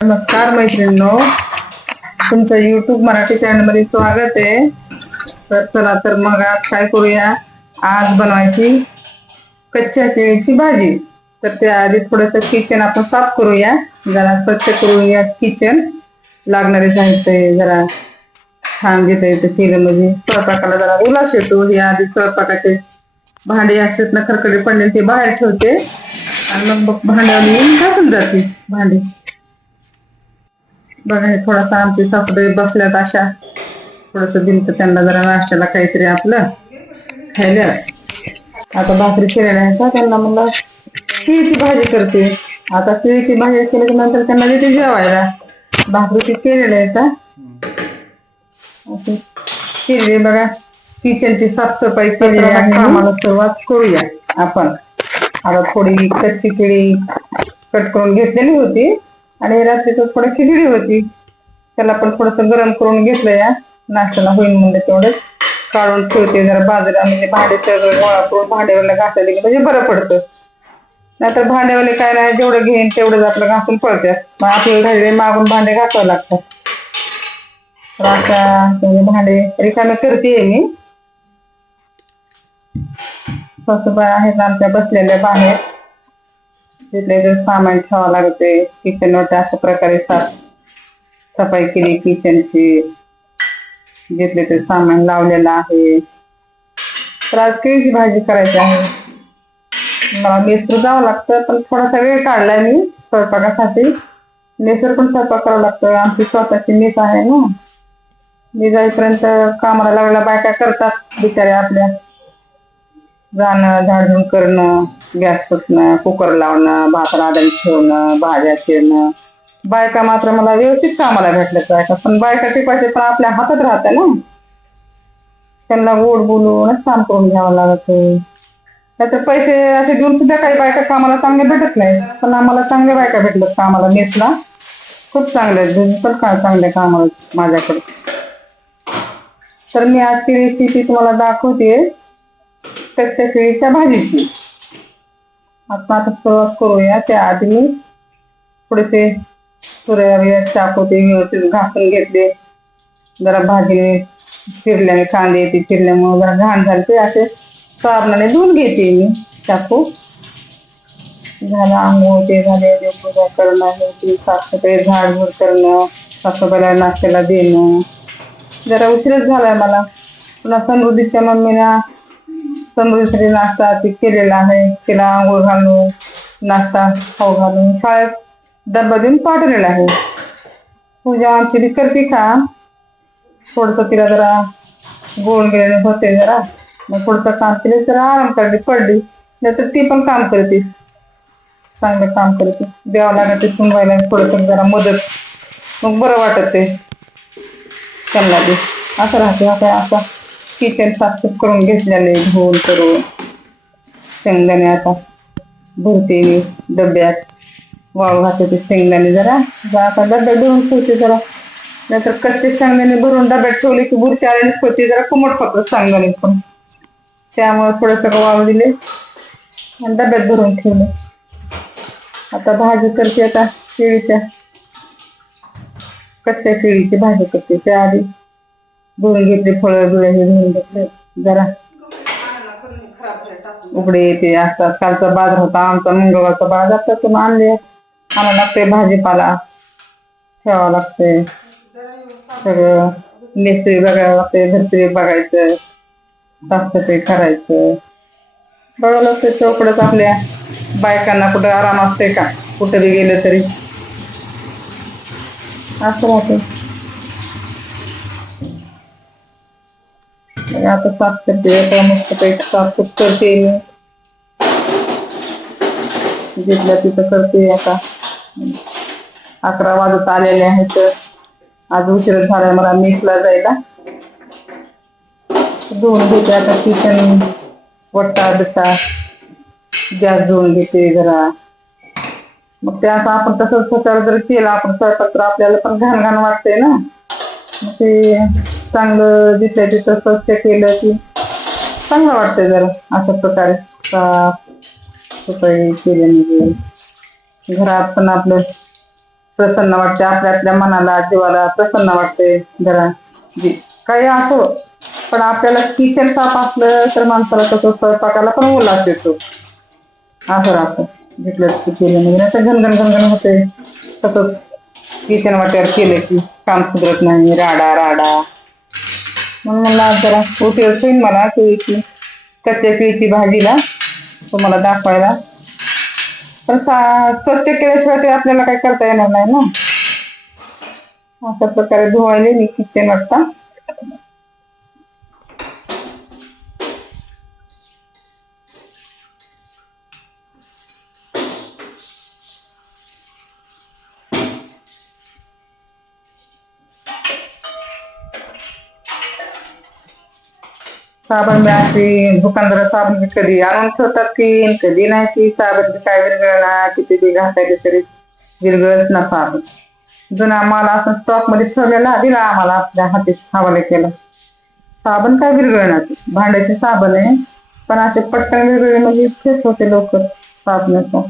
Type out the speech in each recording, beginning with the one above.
नमस्कार मैत्रिणींनो तुमचं युट्यूब मराठी चॅनलमध्ये स्वागत आहे. तर चला तर मग आज काय करूया? आज बनवायची कच्च्या केळीची भाजी. तर त्याआधी थोडस किचन आपण साफ करूया. जरा स्वच्छ करूया किचन लागणारे साहित्य जरा छान घेता येतं केलं म्हणजे स्वयंपाकाला जरा उलास येतो. या आधी स्वयंपाकाचे भांडे असतात ना खरकडे पडले ते बाहेर ठेवते. आणि मग भांड्यावर घासून जाते भांडी. बघा हे थोडासा आमची सासूबाई बसल्यात अशा. थोडस दिलं तर त्यांना जरा नाश्त्याला काहीतरी आपलं. खायला आता भाकरी केलेल्या आहेत का त्यांना म्हणलं केळीची भाजी करते. आता केळीची भाजी केल्याच्यानंतर त्यांना देते जेवायला. भाकरी ती केलेल्या आहेत का अशी केली आहे बघा. किचनची साफसफाई केली आहे. आम्हाला सुरुवात करूया आपण. आता थोडी कच्ची केळी कट करून घेतलेली होती. आणि रात्रीच थोडं खिचडी होती. त्याला पण थोडस गरम करून घेतलं या. नाश्त्याला होईल म्हणलं तेवढं काढून ठेवते जरा बाजूला म्हणजे भांडे सगळं गोळा करून भांड्यावरला घासायला गेलं म्हणजे बरं पडतं. नाहीतर भांड्यावाले काय नाही जेवढं घेईन तेवढंच आपलं घासून पडतात मग आपल्याला घरी मागून भांडे घासावं लागतात. तर म्हणजे भांडे रिकामे करते मी. सासूबाई आहेत आमच्या बसलेल्या बाहेर. तिथले जर सामान ठेवावं लागते किचन वर अशा प्रकारे साफ सफाई केली किचनची घेतले ते सामान लावलेलं आहे. तर आज केळीची भाजी करायची आहे. मला मेसवर जावं लागतं पण थोडासा वेळ काढलाय मी स्वयंपाकासाठी. मेसवर पण स्वयंपाक करावं लागतं. आमची स्वतःची मेस आहे ना. मी जाईपर्यंत कामाला लागल्या बायका करतात बिचाऱ्या आपल्या. जाणं झाडून करणं. गॅस पुसणं कुकर लावणं भात राधाई ठेवणं भाज्या चिरणं. बायका मात्र मला व्यवस्थित कामाला भेटल्यात बायका पण बायका टिपायचे पण आपल्या हातात राहते ना. त्यांना गोड बोलूनच काम करून घ्यावं लागत. त्याचे पैसे असे देऊन सुद्धा काही बायका कामाला चांगले भेटत नाही. पण आम्हाला चांगल्या बायका भेटल्यात कामाला. मेसला खूप चांगले आहेत. पण का चांगल्या कामाला माझ्याकडे. तर मी आज ती रेसिपी तुम्हाला दाखवते. कच्च्या केळीच्या भाजीची. आपण आता सुरुवात करूया त्याआधी मी थोडेसे सुऱ्या चाकू ते व्यवस्थित घासून घेतले जरा भाजी चिरल्याने कांदे ते चिरल्यामुळे जरा घाण झाले ते असे साबणाने धुवून घेते मी चाकू। झालं आंघोळ ते झाले देवपूजा करणं ते साफसफाई झाडझूड करणं सासूबाईला नाश्त्याला देणं जरा उशीरच झालाय मला। पुन्हा समृद्धीच्या मम्मीना समृद्धीसाठी नाश्ता ती केलेला आहे. तिला आंघोळ घालून नाश्ता खाऊ घालून शाळेत डब्बा देऊन पाठवलेला आहे. पूजा आमची ती करते का? थोडंसं तिला जरा गोळ गेलेलं होते जरा. मग थोडंसं काम केलं जरा आराम करते पडली. नाहीतर ती पण काम करते. चांगलं काम करते. द्यावं लागत ते सुनवायला जरा मदत. मग बरं वाटत ते. त्यांना ते असं राहते आता असं. किचन साफसूफ करून घेतलेले धुवून करून. शेंगदाणे आता भरते मी डब्यात. वाळू घालते शेंगदाणे जरा. आता डब्यात धुवून ठेवते जरा. नाहीतर कच्चे शेंगदाणे भरून डब्यात ठेवले की बुरशी आल्याने होते जरा कुमट फक्त शेंगदाणे पण. त्यामुळे थोडंसं वाळू दिले आणि डब्यात भरून ठेवले. आता भाजी करते आता केळीच्या. कच्च्या केळीची भाजी करते त्या आधी धुवून घेतले फळं धुळे हे घेतले. जरा उघडे येते असतात. कालचा बाज़ार होता. आमचा मंगळवारचा बाज़ार तर तुम्ही आणले लागते भाजीपाला. ठेवावं लागते सगळं बघावं लागते घरचे बघायचं. करायचं. चौकडच आपल्या बायकांना कुठं आराम असते का? कुठं बी गेलं तरी. असं आता साफ करते आता मस्त पेट साफ करते. जिथल्या तिथं करते आता. अकरा वाजत आलेले आहेत. आज उशीर झालाय मला मेसला जायला. धुवून घेते आता किचन वट्टा बिट्टा. गॅस धुवून घेते जरा. मग ते असं आपण तसंच स्वतःला जर केलं आपण स्वयंपाक तर आपल्याला पण घाण घाण वाटते ना. ते चांगलं जिथल्या तिथं स्वच्छ केलं की चांगलं वाटतं जरा अशा प्रकारे. साफ सफाई केली म्हणजे घरात पण आपलं प्रसन्न वाटते आपल्या आपल्या मनाला जीवाला प्रसन्न वाटते जरा. जी काही असो पण आपल्याला किचन साफ असलं तर माणसाला तसं स्वयंपाकाला पण उल्हास येतो. असं राहतं. घेतलं की केलं म्हणजे नाही घनघन घनघन होते तसंच. किचन वाट्यावर केलं की काम सुधरत नाही राडा राडा. म्हणून मला जरा उपयोग होईल मला केळीची कच्च्या केळीची भाजीला तुम्हाला दाखवायला. पण सा- स्वच्छ केल्याशिवाय ते आपल्याला काही करता येणार नाही ना. अशा प्रकारे धुवायले मी किचन वाटता साबण बी अशी दुकानदार साबण कधी आणून ठेवतात की कधी नाही की साबण काय विरगळणार किती ते घासायचे तरी विरघळत ना साबण. जुना माल असं स्टॉकमध्ये ठेवलेला दिला आम्हाला आपल्या हाती हवाले केला. साबण काय विरघळणार भांड्याचे साबण आहे. पण असे पटकन विरघळले म्हणजे फेस होते लवकर साबणाचं.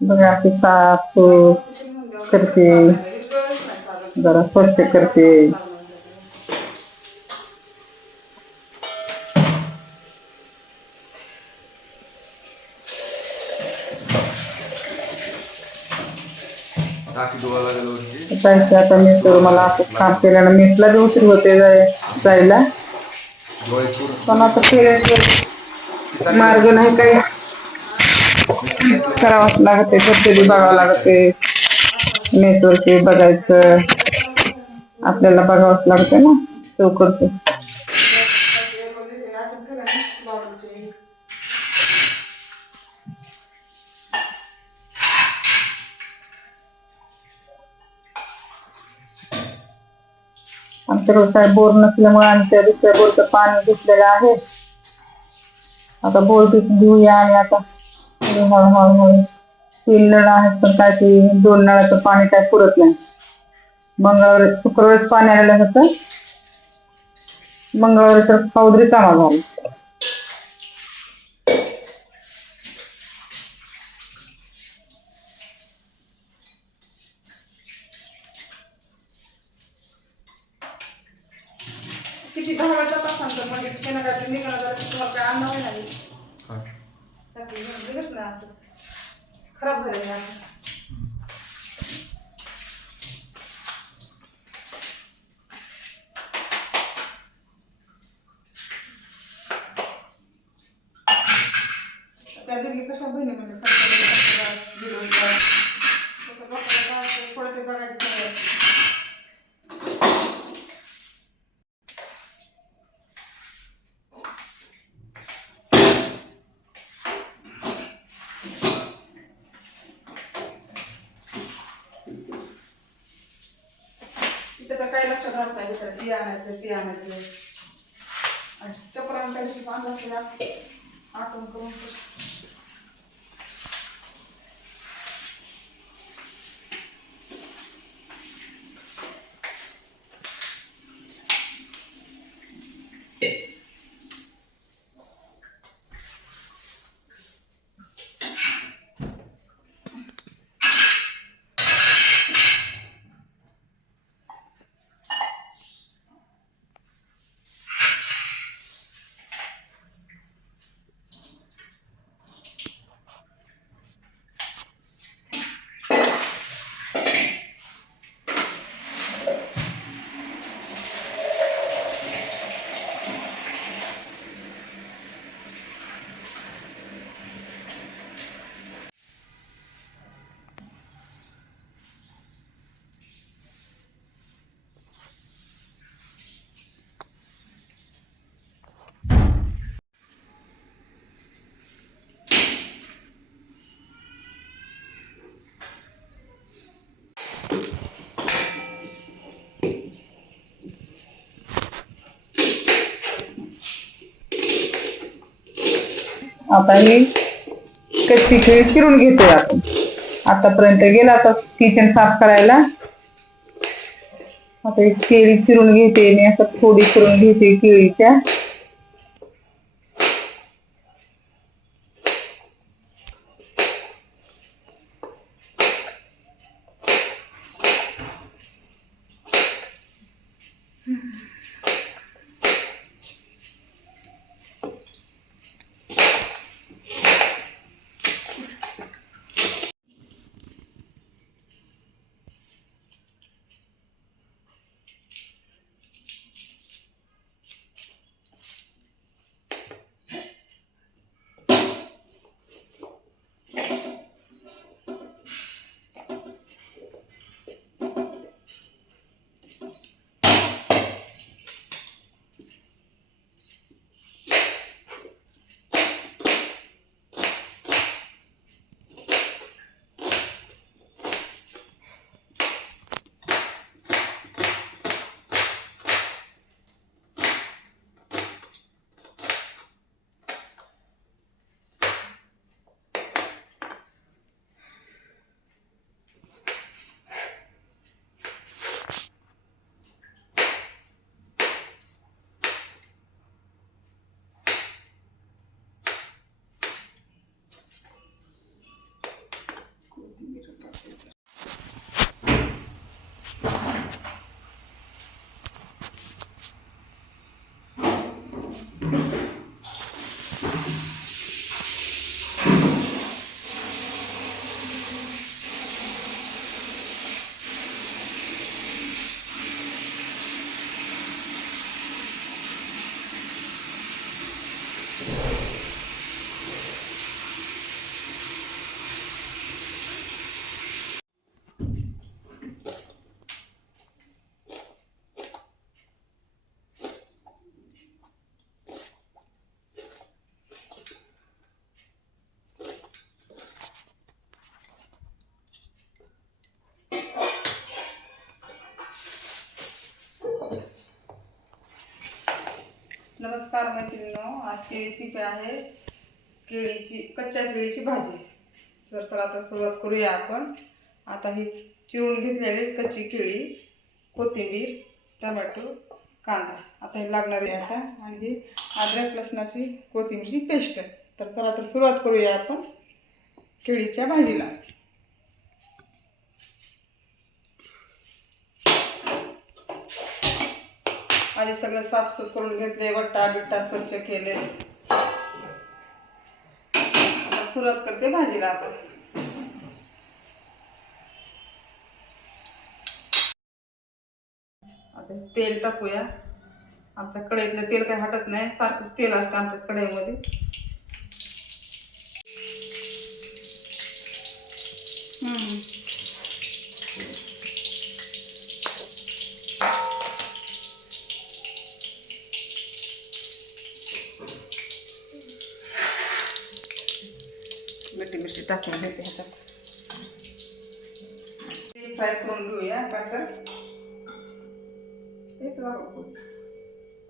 बघा अशी साफ़ करते जरा स्वच्छ करते टाकी धुवा लागेल वरची जायचं आता मी मला असं काम केल्यानं मीठला बी उशीर होते जाय- जायला पण आता केल्याशिवाय मार्ग नाही काही करावाच लागते सबसिडी बघावं लागते. नेटवरती बघायचं. आपल्याला बघावंच लागते ना चौकरचं आमच्याकडे काय बोर नसल्यामुळे आमच्या दुसऱ्या बोरचं पाणी घेतलेलं आहे. आता बोर घेऊया आणि आता. हळूहळू हळूहळू तीन नळ आहेत पण काय ते दोन नळाचं पाणी काय पुरत नाही मंगळवारी शुक्रवारी पाणी आलेलं होतं मंगळवारी तर पावदरी कामा झाली ती आणायचं ते आणायचं. आणि चपरान त्या आठवण करून आता हे कच्ची केळी चिरून घेतोय आपण. आतापर्यंत गेला आता किचन साफ करायला. आता केळी चिरून घेते आणि असं थोडी करून घेते केळीच्या. नमस्कार मैत्रिणींनो आजची रेसिपी आहे केळीची कच्च्या केळीची भाजी. तर तर आता सुरुवात करूया आपण. आता ही चिरून घेतलेली कच्ची केळी कोथिंबीर टमॅटो कांदा. आता हे लागणार आहे आता. आणि ही अद्रक लसणाची कोथिंबीरची पेस्ट. तर चला तर सुरुवात करूया आपण केळीच्या भाजीला. आधी सगळं साफसूफ करून घेतले वट्टा बिट्टा स्वच्छ केले. आता सुरुवात करते भाजीला आपण आता तेल टाकूया. आमच्या कढईतलं तेल काही हटत नाही सारखंच तेल असतं आमच्या कढईमध्ये हम्म. मिठी मिरची टाकून देते ह्याच्यात. फ्राय करून घेऊया बॅटर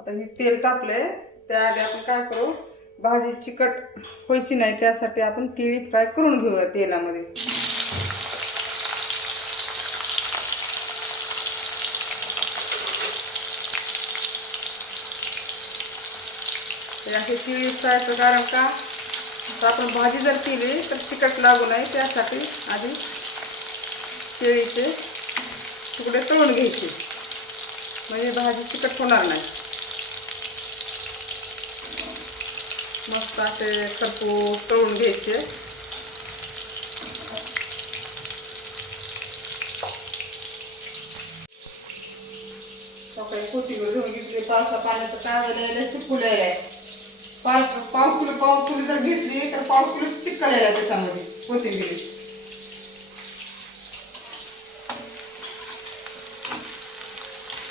आता हे तेल तापले त्याआधी आपण काय करू? भाजी चिकट व्हायची नाही त्यासाठी आपण केळी फ्राय करून घेऊया तेलामध्ये. तर केळी फ्रायचं कारण का? तर आपण भाजी जर केली तर चिकट लागू नये त्यासाठी आधी केळीचे तुकडे तळून घ्यायचे. म्हणजे भाजी चिकट होणार नाही. मस्त असे खरपूस तळून घ्यायचे. सकाळी कोथिंबीर घेऊन घेतली पावसा पाण्याचं काय व्हायला चिपकुल आहे पाव किलो पाव किलो जर घेतली तर पाव किलो चिक्कल यायला त्याच्यामध्ये कोथिंबीर.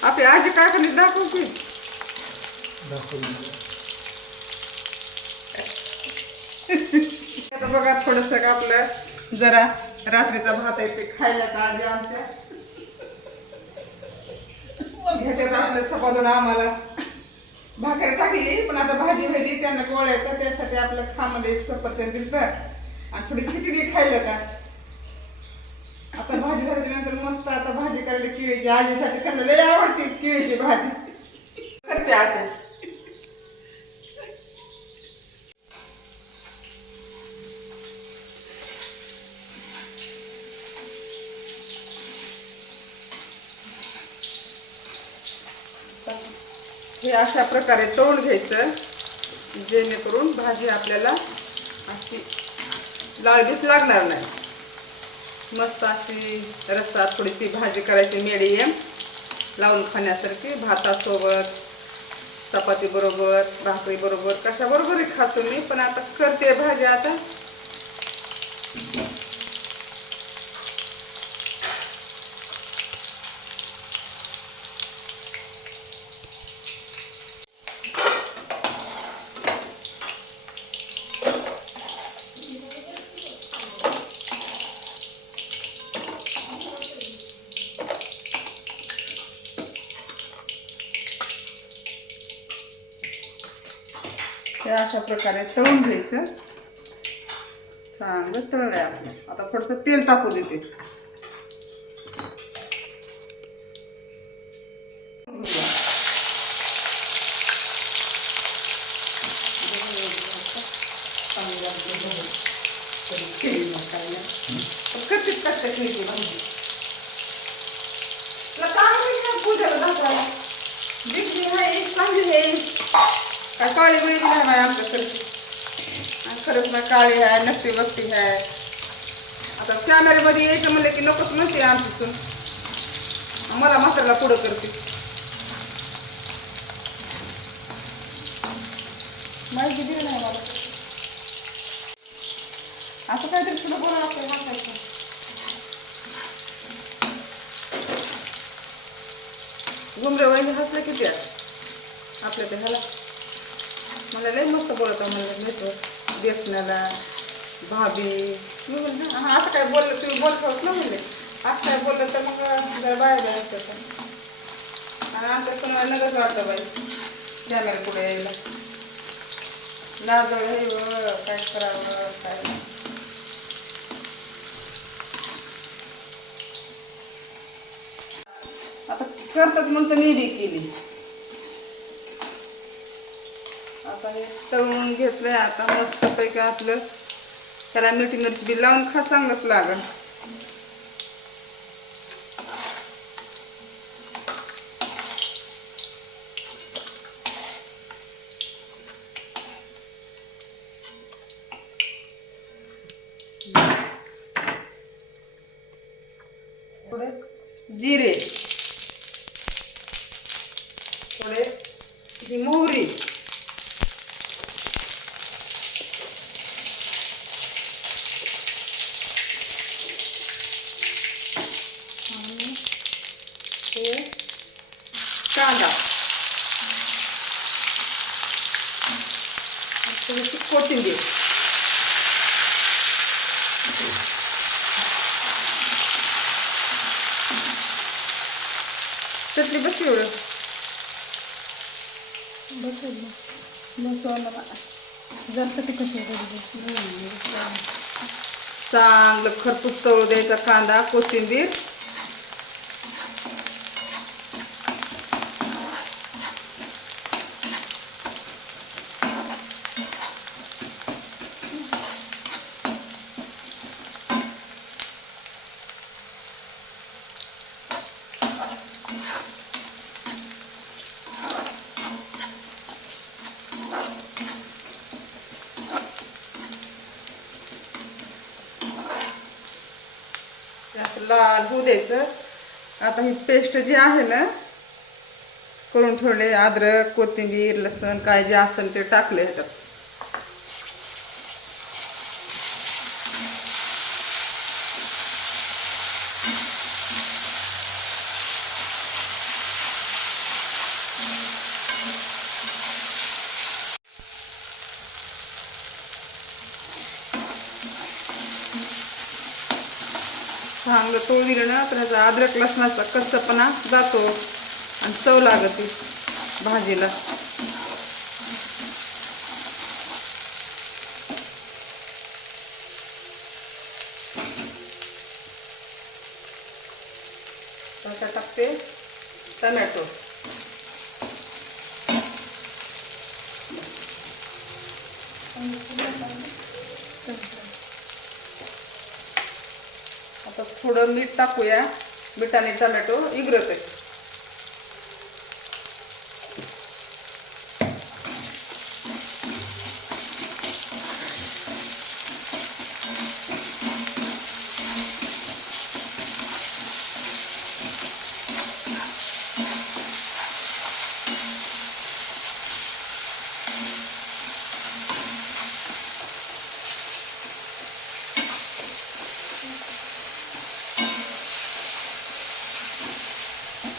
आपली आजी काय करली दाखव की. आता बघा थोडस आपलं जरा रात्रीचा भात आहे ते खायला का आधी आमच्या? घेतात आपलं सपादून आम्हाला. भाकर टाकली पण आता भाजी व्हायली त्यांना गोळ्या येतात त्यासाठी आपलं खामध्ये एक सफरचंद दिलं आणि थोडी खिचडी खायला का आता भाजी करायची नंतर मस्त आता भाजी करायला केळीची आजीसाठी त्यांना लय आवडते केळीची भाजी. करते आता. हे अशा प्रकारे तळून घ्यायचं जेणेकरून भाजी आपल्याला अशी लाळबीस लागणार नाही. मस्त अशी रस्सा थोडीशी भाजी करायची मिडियम लावून खाण्यासारखी भातासोबत चपाती बरोबर भाकरी बरोबर कशाबरोबरही खातो मी पण आता करते भाजी आता. हे अशा प्रकारे तळून घ्यायचं. चांगलं तळलं आहे आपलं. आता थोडंसं तेल टाकू देते कधी कष्ट केली भाजी तुला काम नाही का पूजाला दाखवायला दिसली आहे चांगली आहे काय काळी बिळी नाही बाय आमच्याकडे आणि खरंच ना काळी आहे नकटी बकटी आहे आता कॅमेऱ्यामध्ये यायचं म्हणलं की नकोच म्हणते आमची सून मला मसाला पुढं करते. माहिती दिली नाही मला. असं काहीतरी तुला बोलावं लागतं हसायचं घुमरे वहिनी हसले किती आहे आपल्या ते ह्याला. मला लय मस्त बोलत म्हणलं नेटवर्क व्यसनाला भाभी. मी म्हणलं हा असं काय बोललं तुम्ही बोलत होत ना म्हणले. असं काय बोललं तर मग जर बाहेर जायचं आणि आमच्या सुना नगच वाटतं बाई कॅमेरा पुढे यायला. नाजळ हे काय करावं काय आता करतात म्हणून मी बी केली आता हे तळून घेतलंय आता मस्तपैकी आपलं. त्याला मिठी मिरची बी लावून खा चांगलंच लागल थोडे जिरे थोडे ही मोहरी आणि हे कांदा आणि थोडीशी कोथिंबीर चटणी बस एवढं जास्त तिखट चांगलं खरपूस तळू द्यायचा कांदा कोथिंबीर असं लाल होऊ द्यायचं आता ही पेस्ट जी आहे ना करून ठेवले अद्रक कोथिंबीर लसण काय जे असेल ते टाकले ह्याच्यात. तोळ दिलं ना तर ह्याचा अद्रक लसणाचा कच्चपणा जातो आणि चव लागते भाजीला टाकते टमॅटो Thank you. थोडं मीठ टाकूया. मिठाने टमॅटो इगरत आहे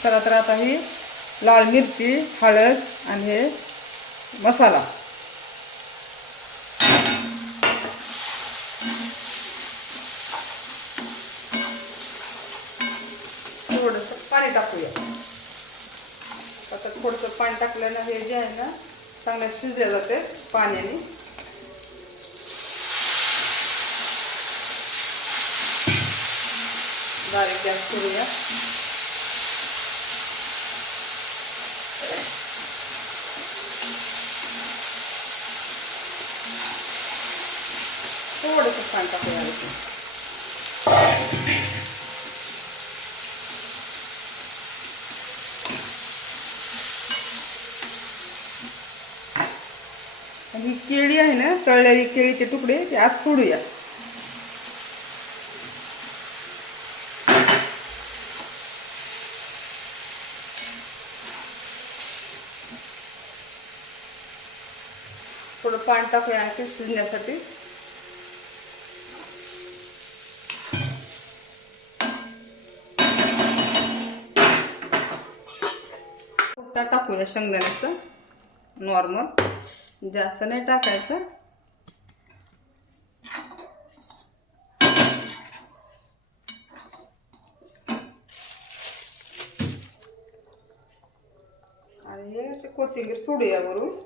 चला तर आता ही लाल मिरची हळद आणि हे मसाला. थोडंसं पाणी टाकूया. आता थोडंसं पाणी टाकल्यानं हे जे आहे ना चांगलं शिजले जाते पाण्याने. बारीक गॅस करूया. थोडंसं पाणी आणि ही केळी आहे ना तळलेली केळीचे तुकडे ते आज सोडूया. थोडं पाणी टाकूया आणखी शिजण्यासाठी. टाकूया शेंगदाण्याचं. नॉर्मल जास्त नाही टाकायचं. आणि हे असे कोथिंबीर सोडूया वरून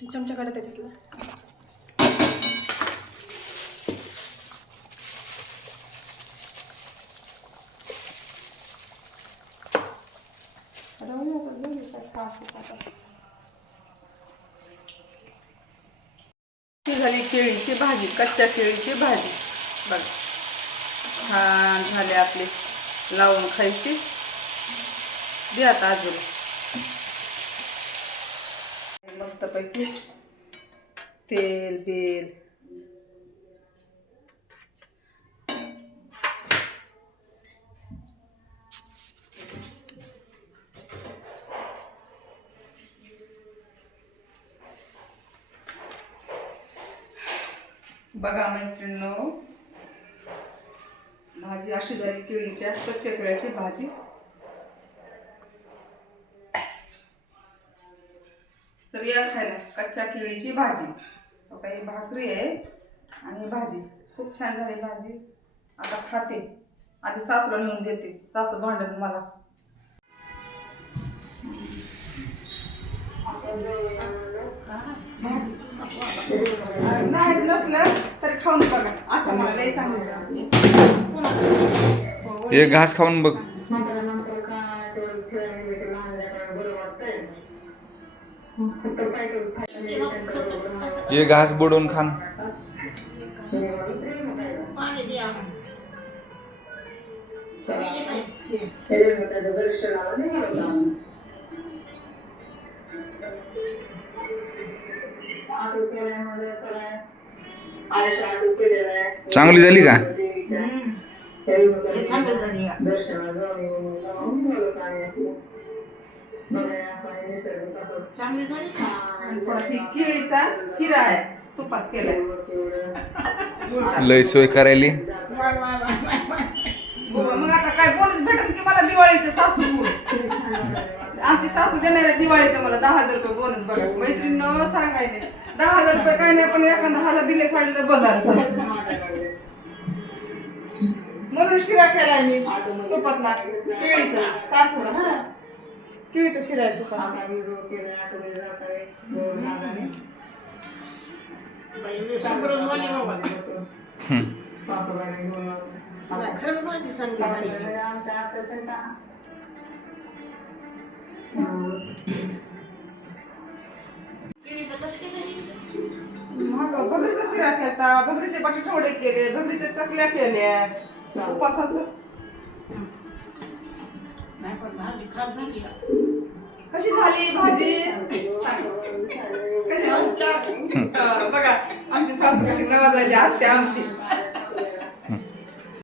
ती चमचा काढा त्याच्यातला. झाली केळीची भाजी कच्च्या केळीची भाजी. बघा. छान झाले आपले. लावून खायची. द्या आता अजून. मस्तपैकी. तेल बेल बघा मैत्रिणींनो, भाजी अशी झाली केळीच्या कच्च्या केळ्याची भाजी. तर या खायला कच्च्या केळीची भाजी. काही भाकरी आहे आणि भाजी. खूप छान झाली भाजी. आता खाते. आधी सासूला नेऊन देते. सासू भांडण मला. नाही नसलं तरी खाऊन बघा. असं मला लई चांगलं हे घास खाऊन बघ. हे घास बुडवून खान. चांगली झाली का? आणि केळीचा शिरा आहे. तुपात केलाय. लय सोय करायली. हो, मग आता काय बोनस भेटेल की मला दिवाळीचं सासू बोल. आमची सासू देणार आहे दिवाळीचं मला दहा हजार रुपये बोनस बघा. मैत्रिणीनं सांगायला. दहा हजार रुपये काय नाही पण एखादा हजार दिले साडीला बाजार म्हणून शिरा केलाय मी. तुपातला केळीचा सासूला. हा. केळीचा शिरा आहे तुपात खरंच माझी? मग भगरीचा शिरा केलता भगरीचे बटाटे केले भगरीच्या चकल्या केल्या उपासाचं. नाही पण भाजी खास झाली का? कशी झाली भाजी कशी झाली? अं, बघा आमची सासू कशी नवाजायली आत्या आमची